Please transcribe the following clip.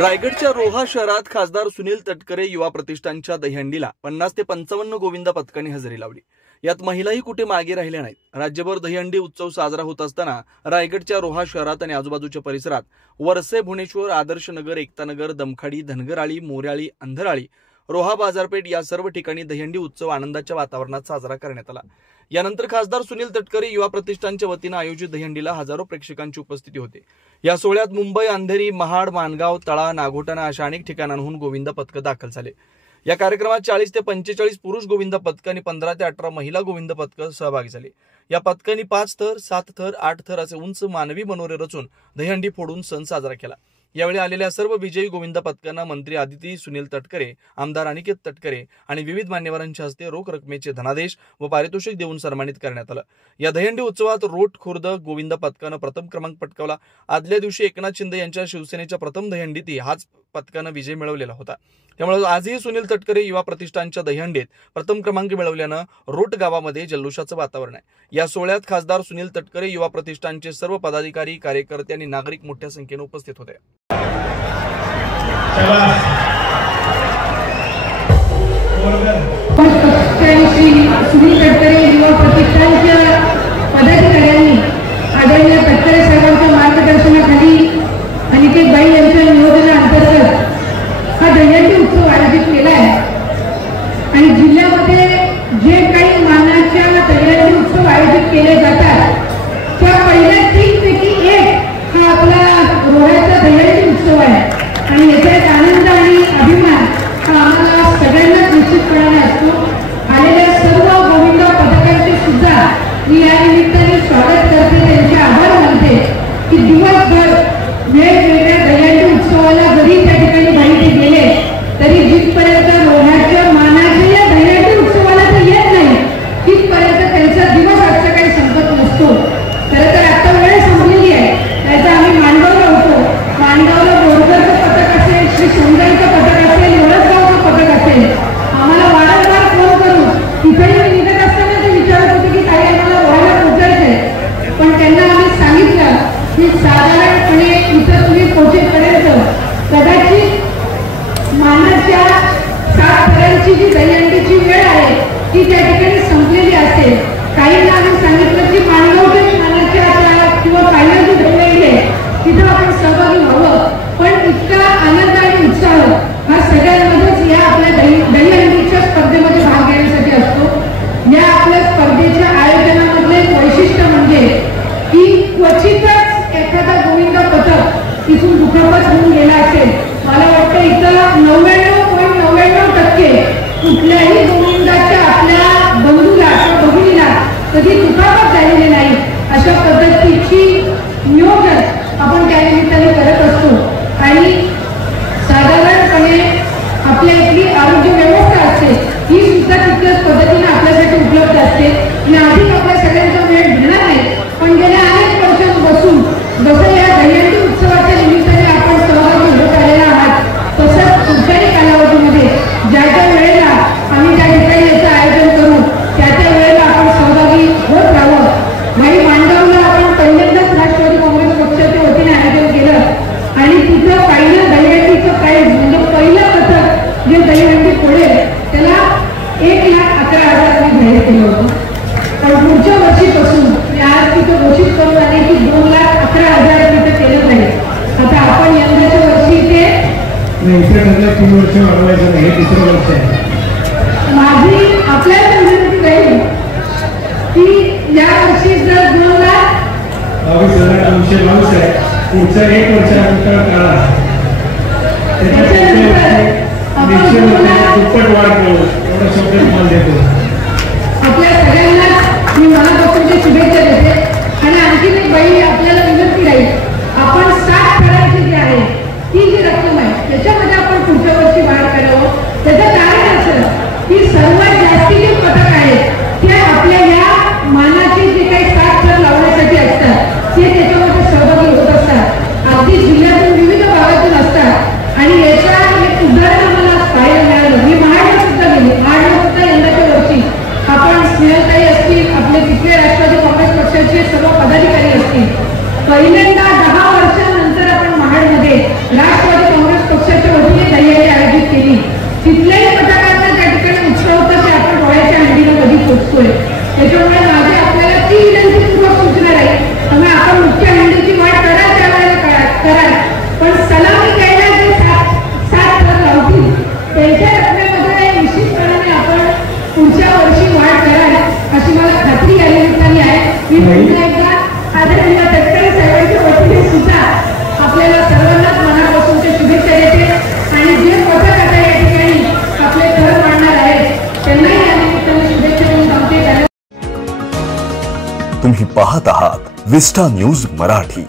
रायगडच्या रोहा शहरात खासदार सुनील तटकरे युवा प्रतिष्ठानच्या दहीहंडीला 50 ते 55 गोविंदा पथकांनी हजेरी लावली। यात महिलाही कुठे मागे राहिल्या नाहीत। राज्यभर दहीहंडी उत्सव साजरा होत असताना रायगडच्या रोहा शहरात आणि आजूबाजूच्या परिसरात वरसे, भुवनेश्वर, आदर्शनगर, एकतानगर, दमखाडी, धनगरआळी, मोऱ्याळी, अंधराळी, रोहा बाजारपेठ या सर्व ठिकाणी दहीहंडी उत्सव आनंदाच्या वातावरणात साजरा करण्यात आला। यानंतर खासदार सुनील तटकरे युवा प्रतिष्ठानच्या वतीने आयोजित दहीहंडीला हजारो प्रेक्षकांची उपस्थिती होती। या सोहळ्यात मुंबई, अंधेरी, महाड, माणगाव, तळा, नागोठाणा अशा अनेक ठिकाणांहून गोविंदा पथक दाखल झाले। या कार्यक्रमात 40 ते 45 पुरुष गोविंदा पथक आणि 15 ते 18 महिला गोविंदा पथक सहभागी झाले। या पथकांनी 5 थर, 7 थर, 8 थर असे उंच मानवी मनोरे रचून दहीहंडी फोडून सण साजरा केला। यावेळी आलेल्या सर्व विजयी गोविंदा पथकांना मंत्री आदिती सुनील तटकरे, आमदार अनिकेत तटकरे आणि विविध मान्यवरांच्या हस्ते रोख रकमेचे धनादेश व पारितोषिक देऊन सन्मानित करण्यात आलं। या दहीहंडी उत्सवात रोट खुर्द गोविंदा पथकानं प्रथम क्रमांक पटकावला। आदल्या दिवशी एकनाथ शिंदे यांच्या शिवसेनेच्या प्रथम दहीहंडीतही हाच पथकानं विजय मिळवलेला होता। त्यामुळे आजही सुनील तटकरे युवा प्रतिष्ठानच्या दहीहंडीत प्रथम क्रमांक मिळवल्यानं रोट गावामध्ये जल्लोषाचं वातावरण आहे। या सोहळ्यात खासदार सुनील तटकरे युवा प्रतिष्ठानचे सर्व पदाधिकारी, कार्यकर्ते आणि नागरिक मोठ्या संख्येने उपस्थित होते। सुनील तटकरे युवा प्रतिष्ठानच्या पदाधिकाऱ्यांनी आदरणीय तटकरे साहेबांच्या मार्गदर्शनाखाली अनिकेत बाई यांच्या नियोजनाअंतर्गत हा दहीहंडी उत्सव आयोजित केला आहे आणि जिल्ह्यामध्ये जे काही मानाच्या दहीहंडी उत्सव आयोजित केले जातात त्या पहिल्या 3 पैकी 1 हा आपला रोह्याचा दहीहंडी उत्सव आहे आणि याचा एक आनंद आणि अभिमान हा आम्हाला सगळ्यांनाच निश्चितपणाने असतो। आलेल्या सर्व गोविंदा पथकांचे सुद्धा मी या निमित्ताने स्वागत करते, त्यांचे आभार मानते की दिवसभर वेगवेगळ्या दहीहंडी उत्सवाला जरी त्या ठिकाणी बाहेर गेले तरी जिथपर्यंत रोह्याच्या मानाच्या या दहीहंडी उत्सवाला ते येत नाही तिथपर्यंत त्यांचा दिवस आजचा काही संपत नसतो। खरं तर आता वेळ संपलेली आहे, त्याचा आम्ही माणगावला होतो, माणगावला बोरगरचं पथक असेल, श्री सोंगाईचं पथक असेल, वडसगावचं पथक असेल, आम्हाला वारंवार फोन करून तिथेही मी निघत असताना ते विचारत होते की काही आम्हाला रोह्याला पोहोचायचंय, पण त्यांना आम्ही सांगितलं की साधारणपणे इथं तुम्ही पोहोचेपर्यंत कदाचित मानाच्या 7 थरांची जी दहीहंडीची वेळ आहे ती त्या ठिकाणी संपलेली असेल। काहींना आम्ही सांगितलं की माणगावच्या मानाच्या किंवा काही जी दहीहंडी आहे तिथं आपण सहभागी व्हावं, पण इतका आनंद आणि उत्साह हा सगळ्यांमध्येच या आपल्या दहीहंडीच्या स्पर्धेमध्ये भाग घेण्यासाठी असतो। या आपल्या स्पर्धेच्या आयोजनामधले वैशिष्ट्य म्हणजे की क्वचितच एखादा गोविंदा पथक इथून दुखापत होऊन गेला असेल। मला वाटतं इथं 99.99% कुठल्याही गोविंदाच्या आपल्या बंधूला किंवा भगिनीला कधी दुखापत झालेली नाही। अशा पद्धतीची नियोजन आपण त्या निमित्ताने करत असतो आणि साधारणपणे आपल्या इथली आरोग्य व्यवस्था असते ही सुद्धा तितक्याच पद्धतीने आपल्यासाठी उपलब्ध असते। मी अधिक आपल्या सगळ्यांचा वेळ घेणार नाही, पण गेल्या अनेक वर्षांपासून जसं या दहीहंडी उत्सवाच्या निमित्ताने आपण सहभागी होत आलेला आहात तसंच पुढच्याही कालावधीमध्ये ज्या ज्या वेळेला आम्ही त्या ठिकाणी याचं आयोजन करू त्या त्या वेळेला आपण सहभागी होत राहावं। भाई माणगावला आपण पहिल्यांदाच राष्ट्रवादी काँग्रेस पक्षाच्या वतीने आयोजन केलं आणि तिथं पहिलं दहीहंडीचं प्राईज म्हणजे पहिलं पथक जे दहीहंडी फोडेल त्याला 1,11,000 मी जाहीर केलं होतं, पण पुढच्या वर्षीपासून मी आज तिथं घोषित करून आले की 2,11,000 तिथं केलं जाईल। आता आपण यंदाच्या वर्षी ते 3 वर्ष वाढवायचं नाही, 3रं वर्ष आहे। माझी आपल्याला विनंती राहील की या वर्षी जर 2,22,922 आहे, पुढच्या 1 वर्षानंतर काढा दुप्पट वाढ करू एवढा शब्द तुम्हाला देतो। आपल्या सगळ्यांना मी मनापासून शुभेच्छा देते आणि आणखी एक बाई आपल्याला विनंती राहील, आपण 7 थरांची जी आहे ती जी रक्कम आहे त्याच्यामध्ये आपण पुढच्या वर्षी वाढ करावं। त्याचं कारण असं की सर्वात जास्ती जे पथक आहेत ते आपल्या या मानाची जे काही 7 थर लावण्यासाठी असतात ते त्याच्यामध्ये सहभागी होत असतात, अगदी जिल्ह्यातून विविध भागातून असतात आणि याचा एक उदाहरण आम्हाला पाहायला मिळालं। मी महाडला सुद्धा गेली, महाडला सुद्धा यंदाच्या वर्षी आपण स्नेहलताई असतील, आपले तिथले राष्ट्रवादी काँग्रेस पक्षाचे सर्व पदाधिकारी असतील, पहिल्यांदा 10 वर्षांनंतर आपण महाडमध्ये राष्ट्रवादी काँग्रेस आगामी काळात जे सात थर लावतील त्यांच्या रचनेमध्ये निश्चितपणाने आपण पुढच्या वर्षी वाढ कराल अशी मला खात्री या निमित्ताने आहे. मी पुन्हा एकदा आदरणीय तटकरे साहेबांच्या वतीने सुद्धा आपल्याला सर्वांनाच मनापासूनच्या शुभेच्छा देते आणि जे पथक आता या ठिकाणी आपले थर मांडणार आहेत त्यांनाही या निमित्ताने शुभेच्छा देऊन सांगते. तुम्ही पाहत आहात विस्टा न्यूज मराठी.